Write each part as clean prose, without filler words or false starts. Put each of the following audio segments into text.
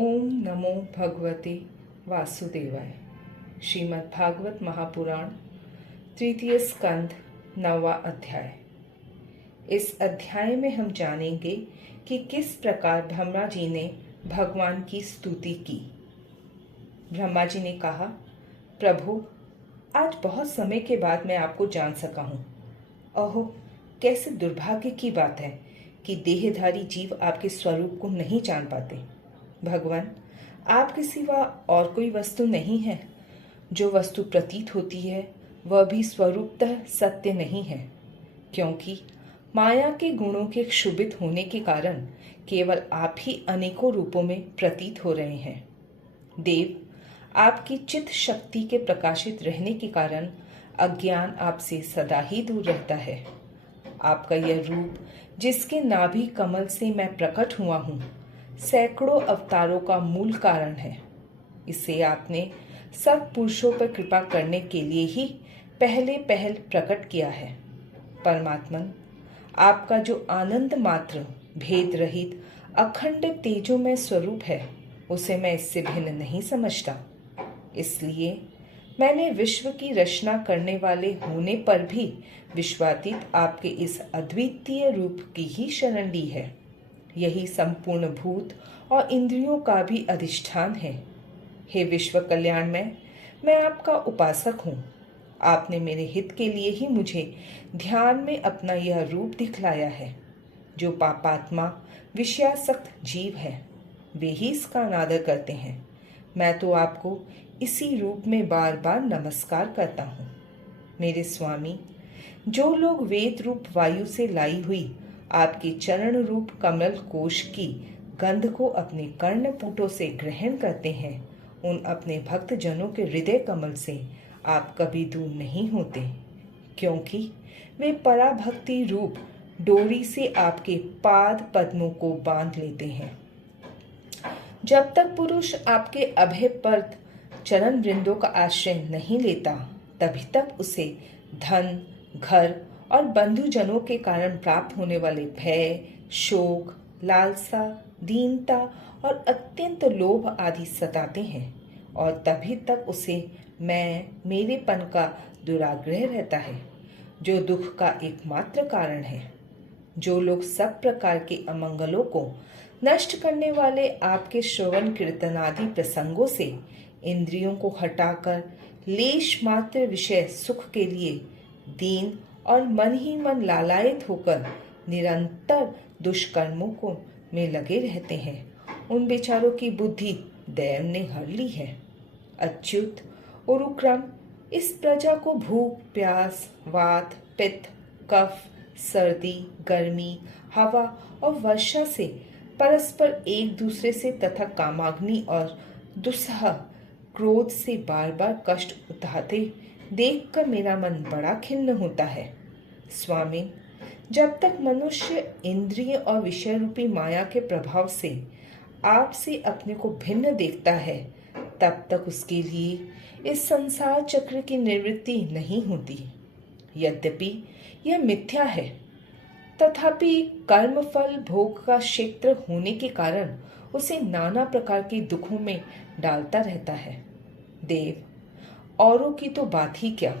ओम नमो भगवते वासुदेवाय। श्रीमद् भागवत महापुराण तृतीय स्कंद 9वां अध्याय। इस अध्याय में हम जानेंगे कि किस प्रकार ब्रह्मा जी ने भगवान की स्तुति की। ब्रह्मा जी ने कहा, प्रभु, आज बहुत समय के बाद मैं आपको जान सका हूँ। अहो, कैसे दुर्भाग्य की बात है कि देहधारी जीव आपके स्वरूप को नहीं जान पाते। भगवान, आपके सिवा और कोई वस्तु नहीं है। जो वस्तु प्रतीत होती है वह भी स्वरूपतः सत्य नहीं है, क्योंकि माया के गुणों के क्षुभित होने के कारण केवल आप ही अनेकों रूपों में प्रतीत हो रहे हैं। देव, आपकी चित्त शक्ति के प्रकाशित रहने के कारण अज्ञान आपसे सदा ही दूर रहता है। आपका यह रूप, जिसके नाभि कमल से मैं प्रकट हुआ हूँ, सैकड़ों अवतारों का मूल कारण है। इसे आपने सत्पुरुषों पर कृपा करने के लिए ही पहले प्रकट किया है। परमात्मन, आपका जो आनंद मात्र, भेद रहित, अखंड तेजोमय स्वरूप है, उसे मैं इससे भिन्न नहीं समझता। इसलिए मैंने विश्व की रचना करने वाले होने पर भी विश्वातीत आपके इस अद्वितीय रूप की ही शरण ली है। यही संपूर्ण भूत और इंद्रियों का भी अधिष्ठान है। हे विश्व कल्याण में, मैं आपका उपासक हूँ। आपने मेरे हित के लिए ही मुझे ध्यान में अपना यह रूप दिखलाया है। जो पापात्मा विषयासक्त जीव है, वे ही इसका अनादर करते हैं। मैं तो आपको इसी रूप में बार बार नमस्कार करता हूँ। मेरे स्वामी, जो लोग वेद रूप वायु से लाई हुई आपके चरण रूप कमल कोश की गंध को अपने कर्णपुटों से ग्रहण करते हैं, उन अपने भक्त जनों के हृदय कमल से आप कभी दूर नहीं होते, क्योंकि वे पराभक्ति रूप डोरी से आपके पाद पद्मों को बांध लेते हैं। जब तक पुरुष आपके अभय पर्द चरण वृंदों का आश्रय नहीं लेता, तभी तक उसे धन, घर और बंधुजनों के कारण प्राप्त होने वाले भय, शोक, लालसा, दीनता और अत्यंत लोभ आदि सताते हैं, और तभी तक उसे मेरेपन का दुराग्रह रहता है, जो दुख का एकमात्र कारण है। जो लोग सब प्रकार के अमंगलों को नष्ट करने वाले आपके श्रवण कीर्तन आदि प्रसंगों से इंद्रियों को हटाकर लेश मात्र विषय सुख के लिए दीन और मन ही मन लालायित होकर निरंतर दुष्कर्मों को में लगे रहते हैं, उन बेचारों की बुद्धि दैव ने हर ली है। अच्युत उरुक्रम, इस प्रजा को भूख, प्यास, वात, पित्त, कफ, सर्दी, गर्मी, हवा और वर्षा से परस्पर एक दूसरे से तथा कामाग्नि और दुस्सह क्रोध से बार बार कष्ट उठाते देखकर मेरा मन बड़ा खिन्न होता है। स्वामी, जब तक मनुष्य इंद्रिय और विषय रूपी माया के प्रभाव से आपसे अपने को भिन्न देखता है, तब तक उसके लिए इस संसार चक्र की निवृत्ति नहीं होती। यद्यपि यह मिथ्या है, तथापि कर्म फल भोग का क्षेत्र होने के कारण उसे नाना प्रकार के दुखों में डालता रहता है। देव, औरों की तो बात ही क्या,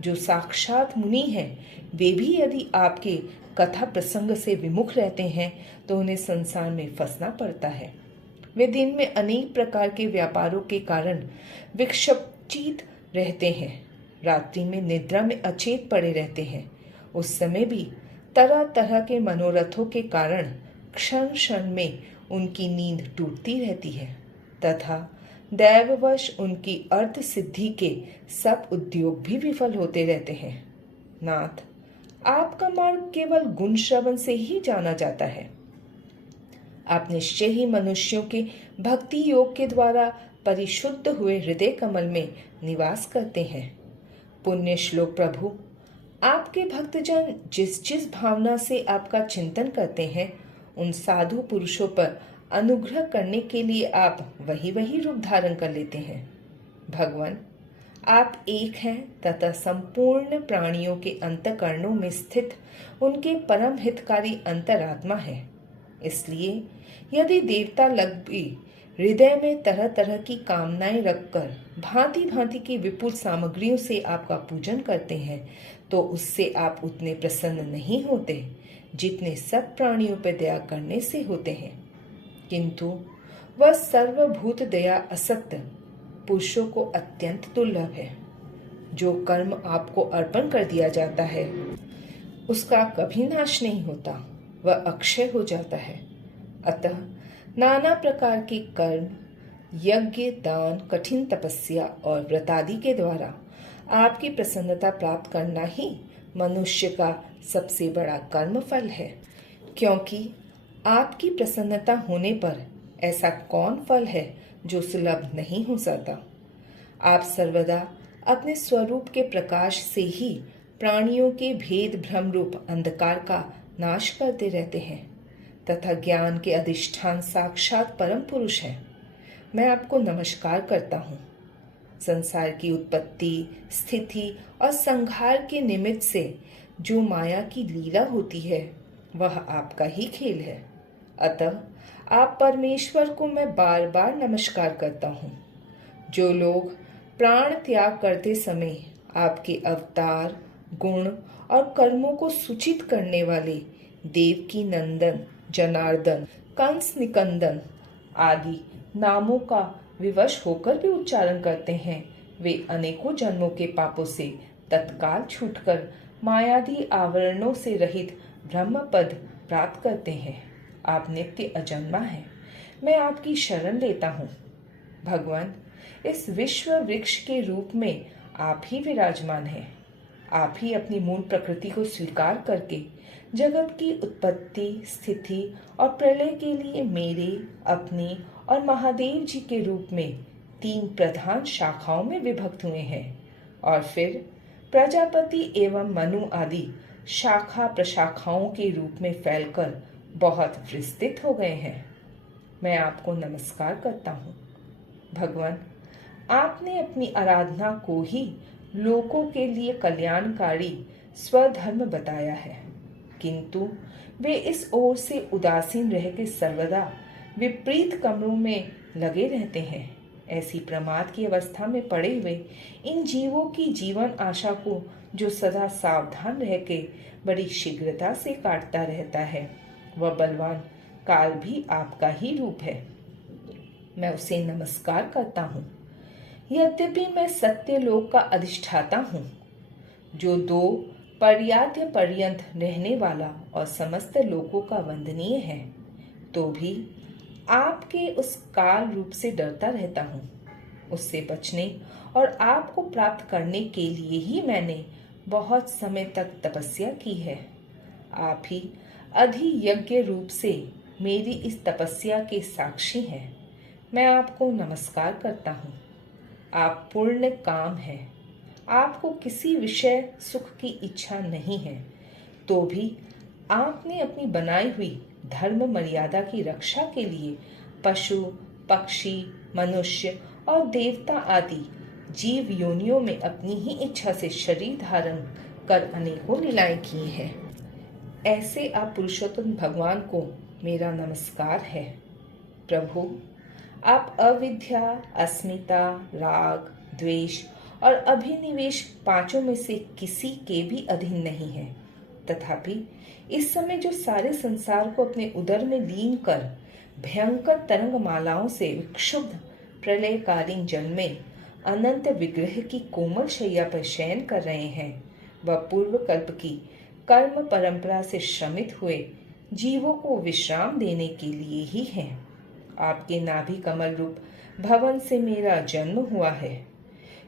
जो साक्षात मुनि हैं, वे भी यदि आपके कथा प्रसंग से विमुख रहते हैं तो उन्हें संसार में फंसना पड़ता है। वे दिन में अनेक प्रकार के व्यापारों के कारण विक्षिप्त रहते हैं, रात्रि में निद्रा में अचेत पड़े रहते हैं। उस समय भी तरह तरह के मनोरथों के कारण क्षण क्षण में उनकी नींद टूटती रहती है, तथा दैववश उनकी अर्थ सिद्धि के सब उद्योग भी विफल होते रहते हैं। नाथ, आपका मार्ग केवल गुण श्रवण से ही जाना जाता है। आप निश्चय ही मनुष्यों के भक्ति योग के द्वारा परिशुद्ध हुए हृदय कमल में निवास करते हैं। पुण्य श्लोक प्रभु, आपके भक्तजन जिस जिस भावना से आपका चिंतन करते हैं, उन साधु पुरुषों पर अनुग्रह करने के लिए आप वही वही रूप धारण कर लेते हैं। भगवान, आप एक हैं तथा संपूर्ण प्राणियों के अंतःकरणों में स्थित उनके परम हितकारी अंतरात्मा है। इसलिए यदि देवता लग भी हृदय में तरह तरह की कामनाएं रखकर भांति भांति की विपुल सामग्रियों से आपका पूजन करते हैं तो उससे आप उतने प्रसन्न नहीं होते जितने सब प्राणियों पर दया करने से होते हैं। किंतु वह सर्वभूत दया असक्त पुरुषों को अत्यंत दुर्लभ है। जो कर्म आपको अर्पण कर दिया जाता है उसका कभी नाश नहीं होता, वह अक्षय हो जाता है। अतः नाना प्रकार के कर्म, यज्ञ, दान, कठिन तपस्या और व्रत आदि के द्वारा आपकी प्रसन्नता प्राप्त करना ही मनुष्य का सबसे बड़ा कर्म फल है। क्योंकि आपकी प्रसन्नता होने पर ऐसा कौन फल है जो सुलभ नहीं हो सकता। आप सर्वदा अपने स्वरूप के प्रकाश से ही प्राणियों के भेद भ्रम रूप अंधकार का नाश करते रहते हैं तथा ज्ञान के अधिष्ठान साक्षात परम पुरुष हैं। मैं आपको नमस्कार करता हूँ। संसार की उत्पत्ति, स्थिति और संहार के निमित्त से जो माया की लीला होती है वह आपका ही खेल है। अतः आप परमेश्वर को मैं बार बार नमस्कार करता हूँ। जो लोग प्राण त्याग करते समय आपके अवतार, गुण और कर्मों को सूचित करने वाले देवकी नंदन, जनार्दन, कंस निकंदन आदि नामों का विवश होकर भी उच्चारण करते हैं, वे अनेकों जन्मों के पापों से तत्काल छूटकर मायादी आवरणों से रहित ब्रह्म पद प्राप्त करते हैं। आप नित्य अजन्मा हैं। मैं आपकी शरण लेता हूँ। भगवान, इस विश्व वृक्ष के रूप में आप ही विराजमान हैं। आप ही अपनी मूल प्रकृति को स्वीकार करके जगत की उत्पत्ति, स्थिति और प्रलय के लिए मेरे, अपने और महादेव जी के रूप में 3 प्रधान शाखाओं में विभक्त हुए हैं और फिर प्रजापति एवं मनु आदि शाखा प्रशाखाओं के रूप में फैलकर बहुत विस्तृत हो गए हैं। मैं आपको नमस्कार करता हूँ। भगवान, आपने अपनी आराधना को ही लोगों के लिए कल्याणकारी स्वधर्म बताया है, किंतु वे इस ओर से उदासीन रह के सर्वदा विपरीत कमरों में लगे रहते हैं। ऐसी प्रमाद की अवस्था में पड़े हुए इन जीवों की जीवन आशा को जो सदा सावधान रह के बड़ी शीघ्रता से काटता रहता है, वह बलवान काल भी आपका ही रूप है। मैं उसे नमस्कार करता हूँ। यद्यपि मैं सत्य लोक का अधिष्ठाता हूँ, जो 2 पर्याय पर्यंत रहने वाला और समस्त लोकों का वंदनीय है, तो भी आपके उस काल रूप से डरता रहता हूँ। उससे बचने और आपको प्राप्त करने के लिए ही मैंने बहुत समय तक तपस्या की है। आप ही अधियज्ञ रूप से मेरी इस तपस्या के साक्षी हैं। मैं आपको नमस्कार करता हूँ। आप पूर्ण काम हैं। आपको किसी विषय सुख की इच्छा नहीं है, तो भी आपने अपनी बनाई हुई धर्म मर्यादा की रक्षा के लिए पशु, पक्षी, मनुष्य और देवता आदि जीव योनियों में अपनी ही इच्छा से शरीर धारण कर अनेकों लीलाएं की हैं। ऐसे आप पुरुषोत्तम भगवान को मेरा नमस्कार है। प्रभु, आप अविद्या, अस्मिता, राग, द्वेष और अभिनिवेश 5 में से किसी के भी अधीन नहीं है। तथापि इस समय जो सारे संसार को अपने उदर में लीन कर भयंकर तरंग मालाओं से विक्षुब्ध प्रलयकालीन जल में अनंत विग्रह की कोमल शैया पर शयन कर रहे हैं, वह पूर्व कल्प की कर्म परंपरा से श्रमित हुए जीवों को विश्राम देने के लिए ही हैं। आपके नाभि कमल रूप भवन से मेरा जन्म हुआ है।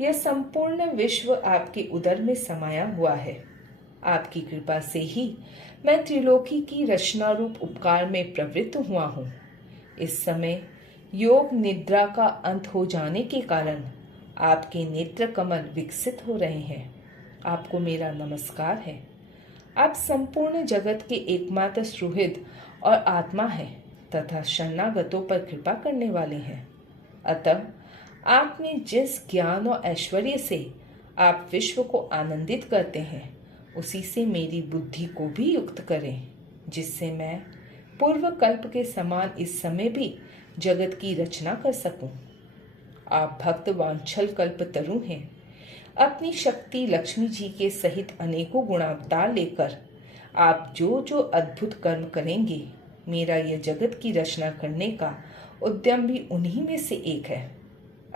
यह संपूर्ण विश्व आपके उदर में समाया हुआ है। आपकी कृपा से ही मैं त्रिलोकी की रचना रूप उपकार में प्रवृत्त हुआ हूँ। इस समय योग निद्रा का अंत हो जाने के कारण आपके नेत्र कमल विकसित हो रहे हैं। आपको मेरा नमस्कार है। आप संपूर्ण जगत के एकमात्र सुहृद और आत्मा हैं तथा शरणागतों पर कृपा करने वाले हैं। अतः आपने जिस ज्ञान और ऐश्वर्य से आप विश्व को आनंदित करते हैं, उसी से मेरी बुद्धि को भी युक्त करें, जिससे मैं पूर्व कल्प के समान इस समय भी जगत की रचना कर सकूं। आप भक्त वांछल कल्प तरु हैं। अपनी शक्ति लक्ष्मी जी के सहित अनेकों गुणावतार लेकर आप जो जो अद्भुत कर्म करेंगे, मेरा यह जगत की रचना करने का उद्यम भी उन्हीं में से एक है।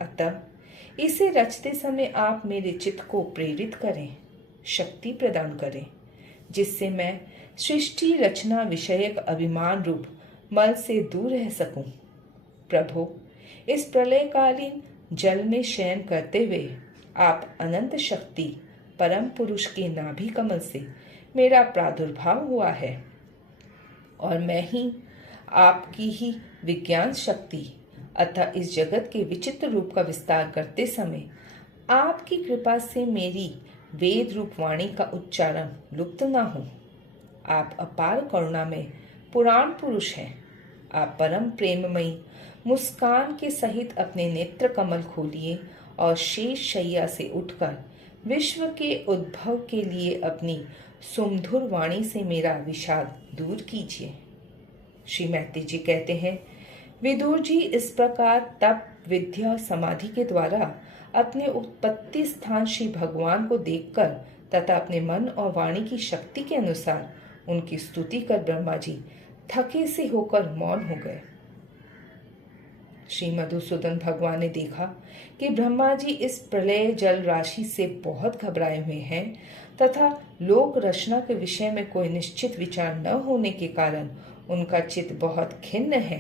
अतः इसे रचते समय आप मेरे चित्त को प्रेरित करें, शक्ति प्रदान करें, जिससे मैं सृष्टि रचना विषयक अभिमान रूप मल से दूर रह सकूं। प्रभु, इस प्रलयकालीन जल में शयन करते हुए आप अनंत शक्ति परम पुरुष के नाभि कमल से मेरा प्रादुर्भाव हुआ है और मैं ही आपकी ही विज्ञान शक्ति अतः इस जगत के विचित्र रूप का विस्तार करते समय आपकी कृपा से मेरी वेद रूप वाणी का उच्चारण लुप्त न हो। आप अपार करुणा में पुराण पुरुष हैं। आप परम प्रेममयी मुस्कान के सहित अपने नेत्र कमल खोलिए और शेष शैया से उठकर विश्व के उद्भव के लिए अपनी सुमधुर वाणी से मेरा विषाद दूर कीजिए। श्री मैत्री जी कहते हैं, विदुर जी इस प्रकार तप विद्या और समाधि के द्वारा अपने उत्पत्ति स्थान श्री भगवान को देखकर तथा अपने मन और वाणी की शक्ति के अनुसार उनकी स्तुति कर ब्रह्मा जी थके से होकर मौन हो गए। श्री मधुसूदन भगवान ने देखा कि ब्रह्मा जी इस प्रलय जल राशि से बहुत घबराए हुए हैं तथा लोक रचना के विषय में कोई निश्चित विचार न होने के कारण उनका चित्त बहुत खिन्न है।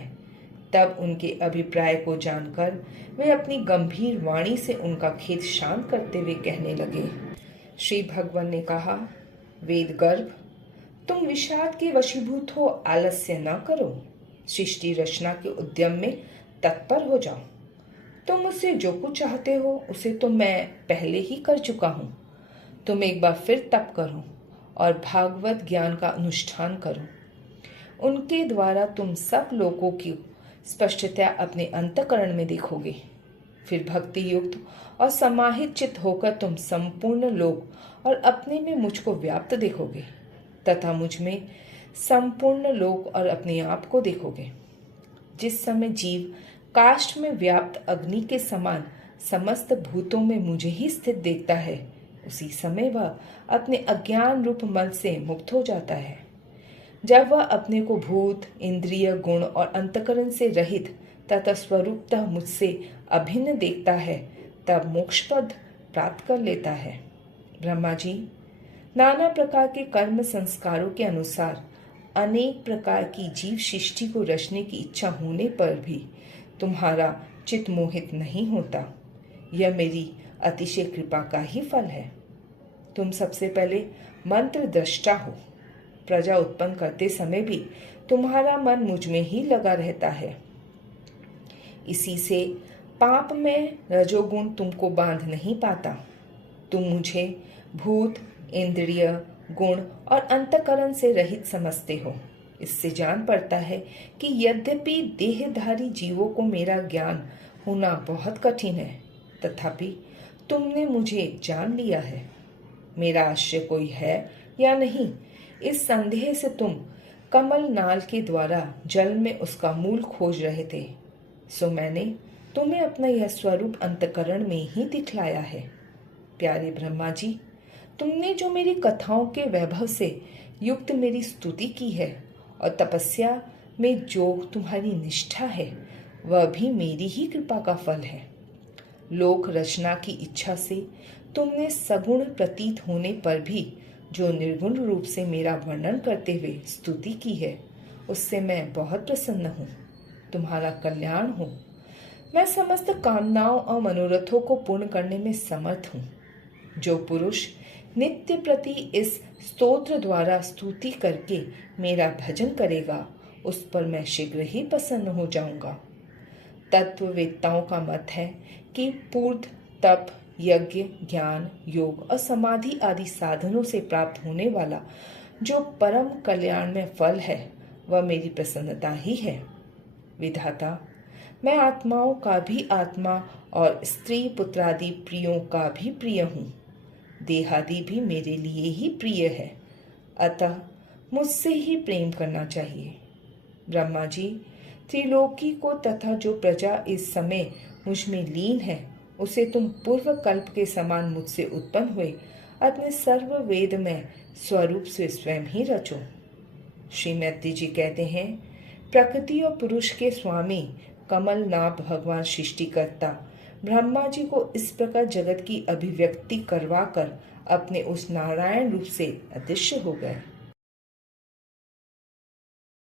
तब उनके अभिप्राय को जानकर वे अपनी गंभीर वाणी से उनका खेद शांत करते हुए कहने लगे। श्री भगवान ने कहा, वेद गर्भ, तुम विषाद के वशीभूत हो, आलस्य न करो, सृष्टि रचना के उद्यम में तत्पर हो जाओ। तुम मुझसे जो कुछ चाहते हो उसे तो मैं पहले ही कर चुका हूँ। तुम एक बार फिर तप करो और भागवत ज्ञान का अनुष्ठान करो। उनके द्वारा तुम सब लोगों की स्पष्टता अपने अंतःकरण में देखोगे। फिर भक्ति युक्त और समाहित चित्त होकर तुम संपूर्ण लोक और अपने में मुझको व्याप्त देखोगे तथा मुझ में संपूर्ण लोक और अपने आप को देखोगे। जिस समय जीव काष्ठ में व्याप्त अग्नि के समान समस्त भूतों में मुझे ही स्थित देखता है, उसी समय वह अपने अज्ञान रूप मल से मुक्त हो जाता है। जब वह अपने को भूत, इंद्रिय, गुण और अंतकरण से रहित तथा स्वरूपतः मुझसे अभिन्न देखता है, तब मोक्ष पद प्राप्त कर लेता है। ब्रह्मा जी, नाना प्रकार के कर्म संस्कारों के अनुसार अनेक प्रकार की जीव सृष्टि को रचने की इच्छा होने पर भी तुम्हारा चित्त मोहित नहीं होता। यह मेरी अतिशय कृपा का ही फल है। तुम सबसे पहले मंत्र दृष्टा हो। प्रजा उत्पन्न करते समय भी तुम्हारा मन मुझ में ही लगा रहता है। इसी से पाप में रजोगुण तुमको बांध नहीं पाता। तुम मुझे भूत, इंद्रिय, गुण और अंतकरण से रहित समझते हो। इससे जान पड़ता है कि यद्यपि देहधारी जीवों को मेरा ज्ञान होना बहुत कठिन है, तथापि तुमने मुझे जान लिया है। मेरा आश्रय कोई है या नहीं, इस संदेह से तुम कमल नाल के द्वारा जल में उसका मूल खोज रहे थे। सो मैंने तुम्हें अपना यह स्वरूप अंतकरण में ही दिखलाया है। प्यारे ब्रह्मा जी, तुमने जो मेरी कथाओं के वैभव से युक्त मेरी स्तुति की है और तपस्या में जो तुम्हारी निष्ठा है, वह भी मेरी ही कृपा का फल है। लोक रचना की इच्छा से तुमने सगुण प्रतीत होने पर भी जो निर्गुण रूप से मेरा वर्णन करते हुए स्तुति की है, उससे मैं बहुत प्रसन्न हूँ। तुम्हारा कल्याण हो। मैं समस्त कामनाओं और मनोरथों को पूर्ण करने में समर्थ हूँ। जो पुरुष नित्य प्रति इस स्तोत्र द्वारा स्तुति करके मेरा भजन करेगा, उस पर मैं शीघ्र ही प्रसन्न हो जाऊंगा। तत्ववेत्ताओं का मत है कि पूर्ण तप, यज्ञ, ज्ञान, योग और समाधि आदि साधनों से प्राप्त होने वाला जो परम कल्याण में फल है, वह मेरी प्रसन्नता ही है। विधाता, मैं आत्माओं का भी आत्मा और स्त्री पुत्रादि प्रियों का भी प्रिय हूँ। देहादि भी मेरे लिए ही प्रिय है, अतः मुझसे ही प्रेम करना चाहिए। ब्रह्मा जी, त्रिलोकी को तथा जो प्रजा इस समय मुझ में लीन है उसे तुम पूर्व कल्प के समान मुझसे उत्पन्न हुए अपने सर्व वेद में स्वरूप से स्वयं ही रचो। श्री मैत्री जी कहते हैं, प्रकृति और पुरुष के स्वामी कमल नाभ भगवान सृष्टिकर्ता ब्रह्मा जी को इस प्रकार जगत की अभिव्यक्ति करवा कर अपने उस नारायण रूप से अदृश्य हो गए।